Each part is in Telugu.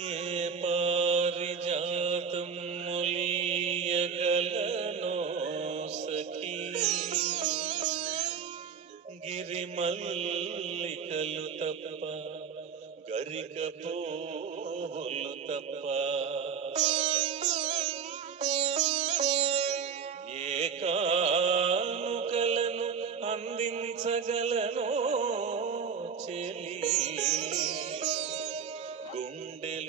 ఏ పారిజాతం ములియగలనో సఖీ గిరిమల్లికలు తప్ప గరిక పువ్వులు తప్ప ఏ కానుకలను అందించగలనో చెలి గుండెలోతుల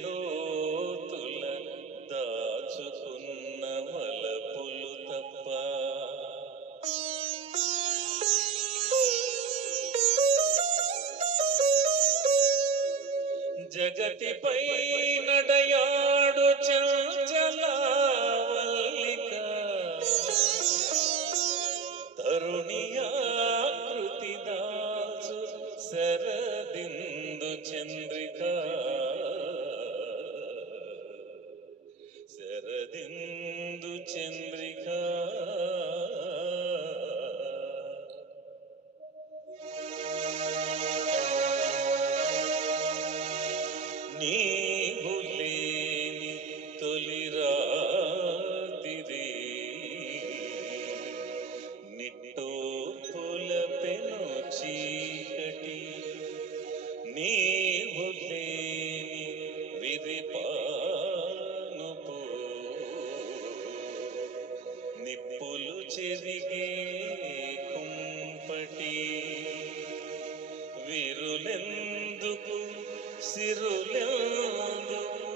దాచుకున్న వలపులు తప్ప జగతిపై నడయాడు చంచల వల్లిక తరుణియాకృతి దాచు శరదిందు చంద్రిక శరదిందు చంద్రిక నీవు లేని తొలి రాత్రి నిట్టూర్పుల పెను చీకటి నీవు లేని విరిపానుపు నిప్పులు చెరిగే కుంపటి విరులెందుకు సిరులెందుకు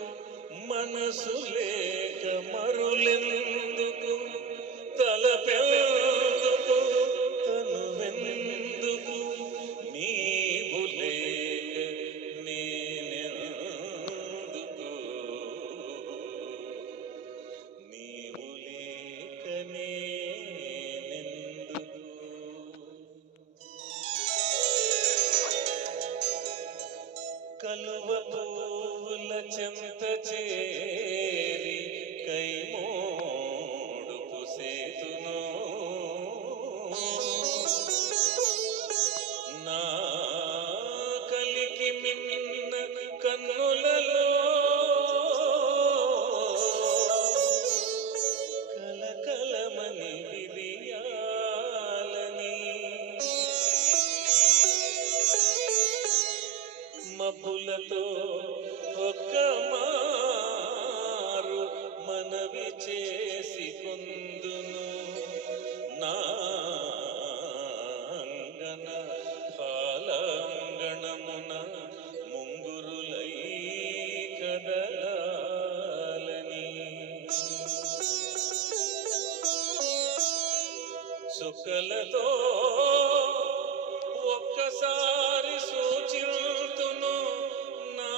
మనసు లేక మరులెందుకు తలపెందుకు తనువెందుకు నీవు లేక నేనెందుకు నీవు లేక నేనెందుకు కలువ పువ్వుల చెంత చేరి కైమోడు పుసేతును నా కలికి మిన్న కన్నులలో కలకలమని విరియాలని మబ్బులతో ఒక్క మారు మనవి చేసి కొందును నా అంగన పాలాంగణమున ముంగురులై కదలాలని సుక్కలతో ఒక్కసారి సూచింతును నా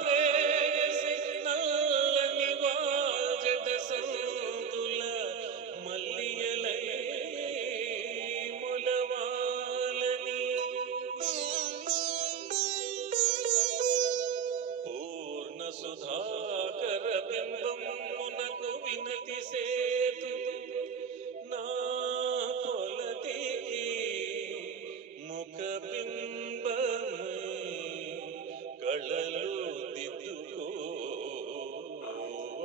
ప్రేయసి నల్లని వాజద సందుల మల్లియలై ములవాలని పూర్ణ సుధాకర బింబమునకు వినతి సేతు నా కొలతికి ముఖ బింబమై కళలు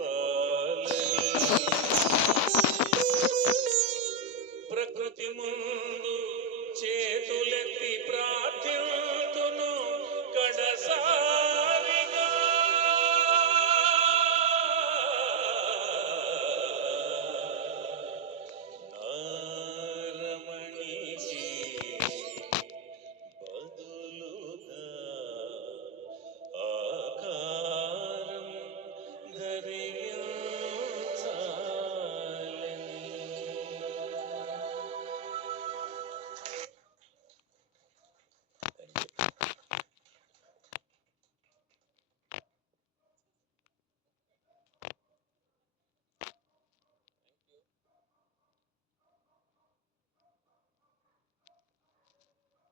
దిద్దుకోవాలని ప్రకృతి ముందు చేతులెత్తి ప్రార్థింతును కడసారిగా నారమణికి బదులుగా ఆకారం ధరించాలని.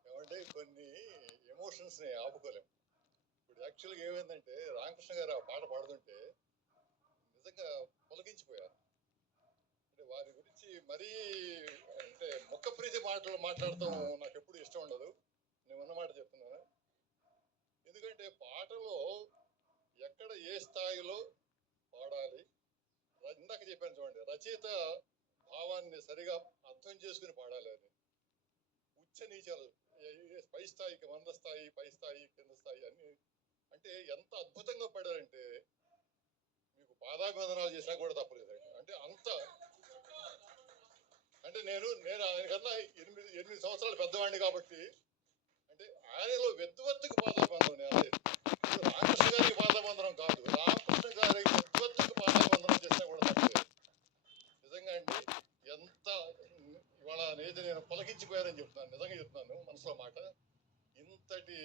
ఏమంటే కొన్ని ఎమోషన్స్ని ఆపుకోలేం. ఇప్పుడు యాక్చువల్గా ఏమైందంటే రామకృష్ణ గారు ఆ పాట పాడుతుంటే నిజంగా పొలగించిపోయారు. అంటే వారి గురించి మరీ అంటే మొక్క ప్రీతి మాటలు మాట్లాడటం నాకు ఎప్పుడు ఇష్టం ఉండదు. నేను ఉన్నమాట చెప్తున్నాను. ఎందుకంటే పాటలో ఎక్కడ ఏ స్థాయిలో పాడాలి, ఇందాక చెప్పాను చూడండి, రచయిత భావాన్ని సరిగా అర్థం చేసుకుని పాడాలి అని. ఉచ్చ నీచాలు, పై స్థాయికి వంద స్థాయి, పై స్థాయి, కింద స్థాయి అన్ని, అంటే ఎంత అద్భుతంగా పాడారంటే మీకు పాదాభివందనాలు చేసినా కూడా తప్పలేదండి. అంటే అంత, అంటే నేను ఆయనకన్నా 8 సంవత్సరాలు పెద్దవాడిని కాబట్టి, అంటే ఆయనలో వెత్తువత్తుకు పాదాభివందనం నేను అనేది. రామకృష్ణ గారికి పాదాభివందనం కాదు, రామకృష్ణ గారికి వెత్తువత్తుకు పాదాభివందనం చేసినా కూడా తప్పలేదు. నిజంగా అండి, ఎంత ఇవాళ అనేది నేను పొలకించిపోయానని చెప్తున్నాను, నిజంగా చెప్తున్నాను మనసులో మాట. ఇంతటి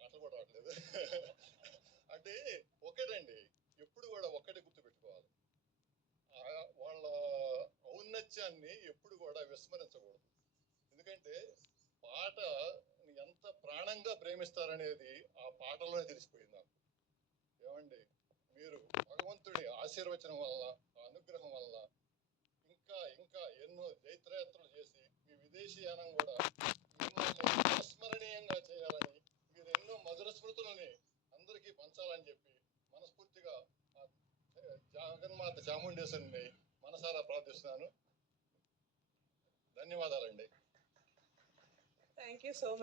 మాటలు కూడా రావట్లేదు. అంటే ఒకటండి, ఎప్పుడు కూడా ఒక్కటే గుర్తుపెట్టుకోవాలి, వాళ్ళ ఔన్నత్యాన్ని ఎప్పుడు కూడా విస్మరించకూడదు. ఎందుకంటే పాట ఎంత ప్రాణంగా ప్రేమిస్తారనేది ఆ పాటలోనే తెలిసిపోయింది నాకు. ఏమండి, మీరు భగవంతుడి ఆశీర్వచనం వల్ల, ఆ అనుగ్రహం వల్ల ఇంకా ఇంకా ఎన్నో జైత్రయాత్రలు చేసి మీ విదేశీయానం కూడా మిమ్మల్ని సంస్మరణీయంగా చేయాలని, మీరు ఎన్నో మధుర స్మృతులని అందరికీ పంచాలని చెప్పి మనస్ఫూర్తిగా జగన్మాత చాముండేశ్వరిని మనసారా ప్రార్థిస్తున్నాను. ధన్యవాదాలండి. Thank you so much.